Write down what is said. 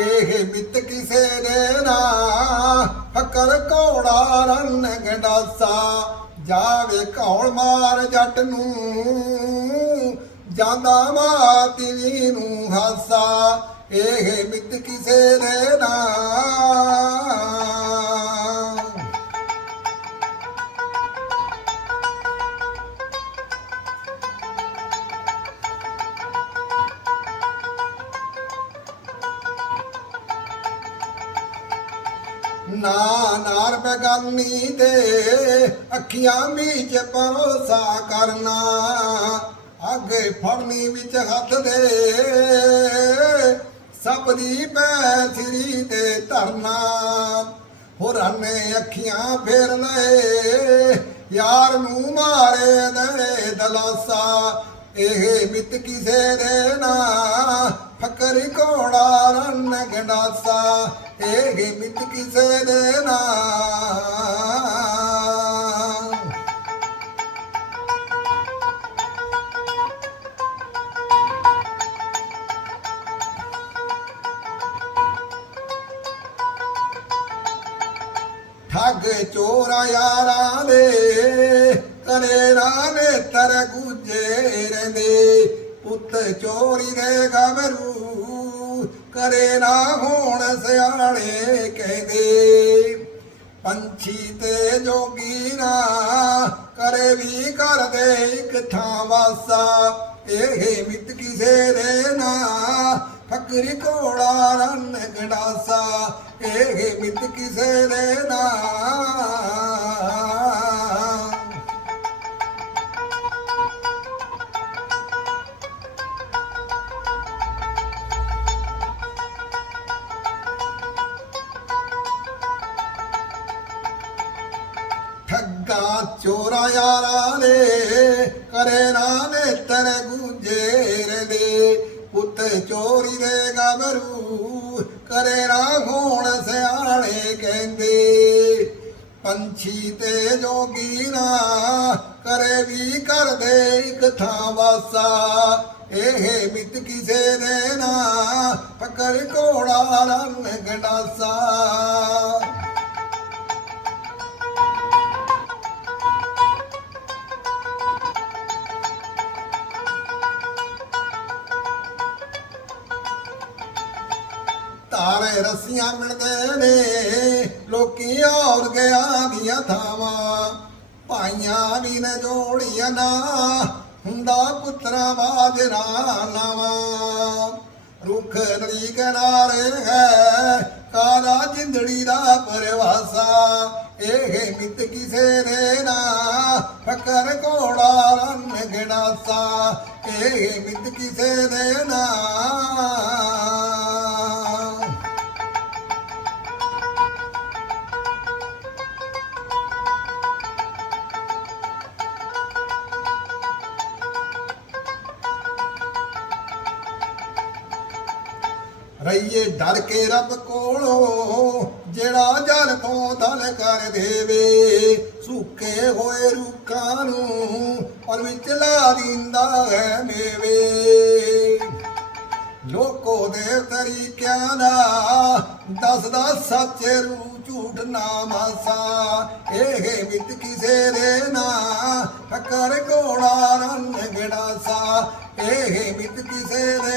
ਇਹ ਮਿੱਤ ਕਿਸੇ ਦੇ ਨਾ। ਫਕਰ ਘੋੜਾ ਰੰਨ ਗੰਡਾਸਾ। ਜਾਵੇ ਘੌਲ ਮਾਰ ਜੱਟ ਨੂੰ। ਜਾਂਦਾ ਮਾਤੀ ਨੂੰ ਹਾਸਾ। ਇਹ ਮਿੱਤ ਕਿਸੇ ਨਾ ਨਾਰ ਬਗਾਨੀ ਦੇ ਅੱਖੀਆਂ ਵਿੱਚ ਪਰੋਸਾ ਕਰਨਾ। ਅੱਗੇ ਫੜਨੀ ਵਿੱਚ ਹੱਥ ਦੇ, ਸਭ ਦੀ ਪੈਸਰੀ ਤੇ ਧਰਨਾ। ਹੋਰਾਂ ਅੱਖੀਆਂ ਫੇਰ ਲਏ, ਯਾਰ ਨੂੰ ਮਾਰੇ ਦੇ ਦਲਾਸਾ। ਇਹ ਮਿੱਤ ਕਿਸੇ ਦੇ ਨਾ, ਫਕਰ ਕੋੜਾ ਰਨ ਗੰਡਾਸਾ। ਇਹ ਮਿੱਤ ਕਿਸੇ ਦੇ ਨਾ ਠੱਗ ਚੋਰਾ ਯਾਰਾਂ ਦੇ ਕਰੇ ਰਾਨੇ ਤਰ ਗੁਜੇ ਰਹਿੰਦੇ। ਪੁੱਤ ਚੋਰੀ ਦੇ ਗਬਰੂ ਕਰੇ ਨਾ ਹੋਣ ਸਿਆਣੇ ਕਹਿੰਦੇ। ਪੰਛੀ ਤੇ ਜੋਗੀ ਨਾ ਕਰੇ ਵੀ ਕਰਦੇ ਇੱਕ ਥਾਂ ਵਾਸਾ। ਇਹ ਮਿੱਤ ਕਿਸੇ ਦੇ ਨਾ, ਫਕਰੀ ਕੋੜਾ ਰਨ ਗੰਡਾਸਾ। ਇਹ ਮਿੱਤ ਕਿਸੇ ਦੇ ਨਾ ਠੱਗਾ ਚੋਰਾ ਯਾਰਾ ਦੇ ਕਰੇ ਨਾ ਨੇ ਤਰ ਗੁਜੇ ਪੁੱਤ ਚੋਰੀ ਦੇ ਗਬਰੂ, ਕਰੇ ਨਾ ਹੋਣ ਸਿਆਣੇ ਕਹਿੰਦੇ। ਪੰਛੀ ਤੇ ਜੋਗੀ ਨਾ, ਕਰੇ ਵੀ ਕਰਦੇ ਇੱਕ ਥਾਂ ਵਾਸਾ। ਇਹ ਮਿੱਤ ਕਿਸੇ ਦੇ ਨਾ, ਫਕਰ ਕੋੜਾ ਰੰਗ ਗੰਡਾਸਾ। ਤਾਰੇ ਰਸੀਆਂ ਮਿਲਦੇ ਨੇ, ਲੋਕੀ ਔਰ ਗਿਆ ਦੀਆਂ ਥਾਵਾਂ। ਭਾਈਆਂ ਵੀ ਨੇ ਜੋੜੀਆਂ ਨਾ, ਹੁੰਦਾ ਪੁੱਤਰਾ ਬਾਜਰਾ ਲਾਵਾਂ। ਰੁੱਖ ਨਦੀ ਕਿਨਾਰੇ ਹੈ, ਕਾਲਾ ਜਿੰਦੜੀ ਦਾ ਪਰਵਾਸਾ। ਇਹ ਮਿੱਤ ਕਿਸੇ ਦੇ ਨਾ, ਫਕਰ ਕੋੜਾ ਰਨ ਗਣਾਸਾ। ਇਹ ਮਿੱਤ ਕਿਸੇ ਦੇ ਨਾ। ਰਈਏ ਡਰ ਕੇ ਰੱਬ ਕੋਲੋਂ, ਜਿਹੜਾ ਜਲ ਤੋਂ ਦਲ ਕਰ ਦੇਵੇ। ਸੁੱਕੇ ਹੋਏ ਰੁੱਖਾਂ ਨੂੰ ਪਰ ਵਿੱਚ ਲਾ ਦਿੰਦਾ ਹੈ ਮੇਵੇ। ਲੋਕੋ ਦੇ ਤਰੀਕਿਆਂ ਦਾ ਦੱਸਦਾ ਸੱਚੇ ਰੂ ਝੂਠ ਨਾ ਮਾਸਾ। ਇਹ ਮਿੱਤ ਕਿਸੇ ਦੇ ਨਾ ਫਕਰ ਕੋੜਾ ਰਨ ਗੜਾਸਾ। ਇਹ ਮਿੱਤ ਕਿਸੇ ਦੇ